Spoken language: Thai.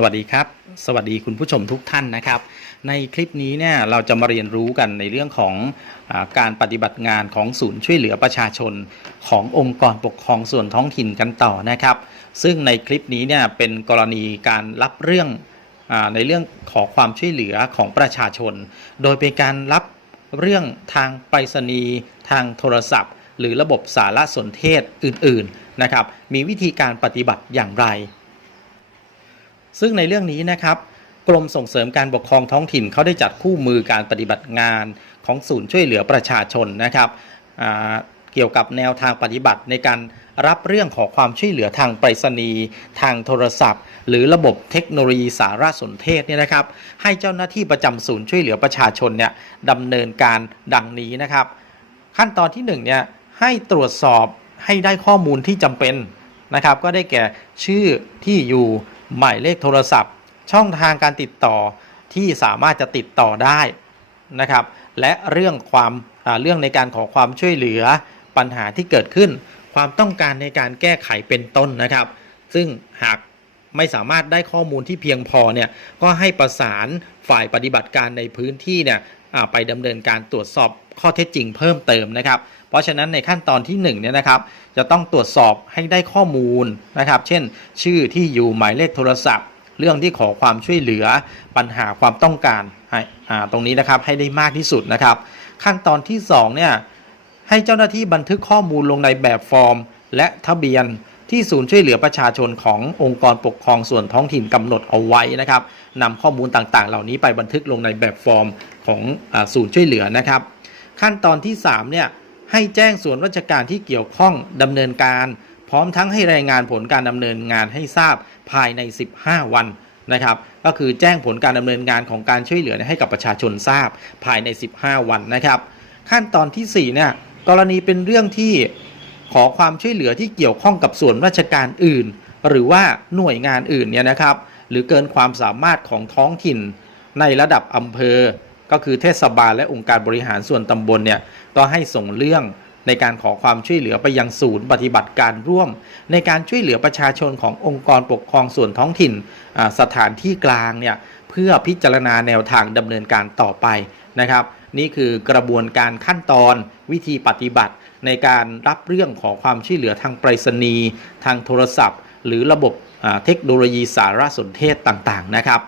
สวัสดีครับ สวัสดีคุณผู้ชมทุกท่านนะครับ ในคลิปนี้เนี่ยเราจะมาเรียนรู้กันในเรื่องของอการปฏิบัติงานของศูนย์ช่วยเหลือประชาชน ขององค์กรปกครองส่วนท้องถิ่นกันต่อนะครับ ซึ่งในคลิปนี้เนี่ยเป็นกรณีการรับเรื่องอในเรื่องขอความช่วยเหลือของประชาชน โดยเป็นการรับเรื่องทางไปรษณีย์ทางโทรศัพท์ หรือระบบสารสนเทศอื่น ๆนะครับ มีวิธีการปฏิบัติอย่างไร ซึ่งในเรื่องนี้นะครับกรมส่งเสริมการปกครองท้องถิ่นเขาได้จัดคู่มือการปฏิบัติงานของศูนย์ช่วยเหลือประชาชนนะครับเกี่ยวกับแนวทางปฏิบัติในการรับเรื่องขอความช่วยเหลือทางไปรษณีย์ทางโทรศัพท์ หรือระบบเทคโนโลยีสารสนเทศเนี่ยนะครับ ให้เจ้าหน้าที่ประจำศูนย์ช่วยเหลือประชาชนเนี่ยดำเนินการดังนี้นะครับ ขั้นตอนที่1เนี่ยให้ตรวจสอบให้ได้ข้อมูลที่จำเป็นนะครับ ก็ได้แก่ชื่อที่อยู่ หมายเลขโทรศัพท์ ช่องทางการติดต่อที่สามารถจะติดต่อได้นะครับ และเรื่องความเรื่องในการขอความช่วยเหลือปัญหาที่เกิดขึ้น ความต้องการในการแก้ไขเป็นต้นนะครับ ซึ่งหาก ไม่สามารถได้ข้อมูลที่เพียงพอเนี่ยก็ให้ประสานฝ่ายปฏิบัติการในพื้นที่เนี่ยไปดำเนินการตรวจสอบข้อเท็จจริงเพิ่มเติมนะครับ เพราะฉะนั้นในขั้นตอนที่1เนี่ยนะครับจะต้องตรวจสอบให้ได้ข้อมูลนะครับ เช่น ชื่อที่อยู่หมายเลขโทรศัพท์ เรื่องที่ขอความช่วยเหลือปัญหาความต้องการตรงนี้นะครับให้ได้มากที่สุดนะครับ ขั้นตอนที่2เนี่ยให้เจ้าหน้าที่บันทึกข้อมูลลงในแบบฟอร์ม และทะเบียน ที่ศูนย์ช่วยเหลือประชาชนขององค์กรปกครองส่วนท้องถิ่นกำหนดเอาไว้นะครับนำข้อมูลต่างๆ เหล่านี้ไปบันทึกลงในแบบฟอร์มของศูนย์ช่วยเหลือนะครับ ขั้นตอนที่3เนี่ยให้แจ้งส่วนราชการที่เกี่ยวข้องดำเนินการ พร้อมทั้งให้รายงานผลการดำเนินงานให้ทราบภายใน 15 วันนะครับ ก็คือแจ้งผลการดำเนินงานของการช่วยเหลือให้กับประชาชนทราบภายใน 15 วันนะครับ ขั้นตอนที่4เนี่ยกรณีเป็นเรื่องที่ ขอความช่วยเหลือที่เกี่ยวข้องกับส่วนราชการอื่น หรือว่าหน่วยงานอื่นเนี่ยนะครับ หรือเกินความสามารถของท้องถิ่นในระดับอำเภอ ก็คือเทศบาลและองค์การบริหารส่วนตำบลเนี่ยก็ให้ส่งเรื่องในการขอความช่วยเหลือไปยังศูนย์ปฏิบัติการร่วม ในการช่วยเหลือประชาชนขององค์กรปกครองส่วนท้องถิ่นสถานที่กลางเนี่ยเพื่อพิจารณาแนวทางดำเนินการต่อไปนะครับ นี่คือกระบวนการขั้นตอนวิธีปฏิบัติ ในการรับเรื่องขอความช่วยเหลือทางไปรษณีย์ทางโทรศัพท์ หรือระบบเทคโนโลยีสารสนเทศต่างๆนะครับ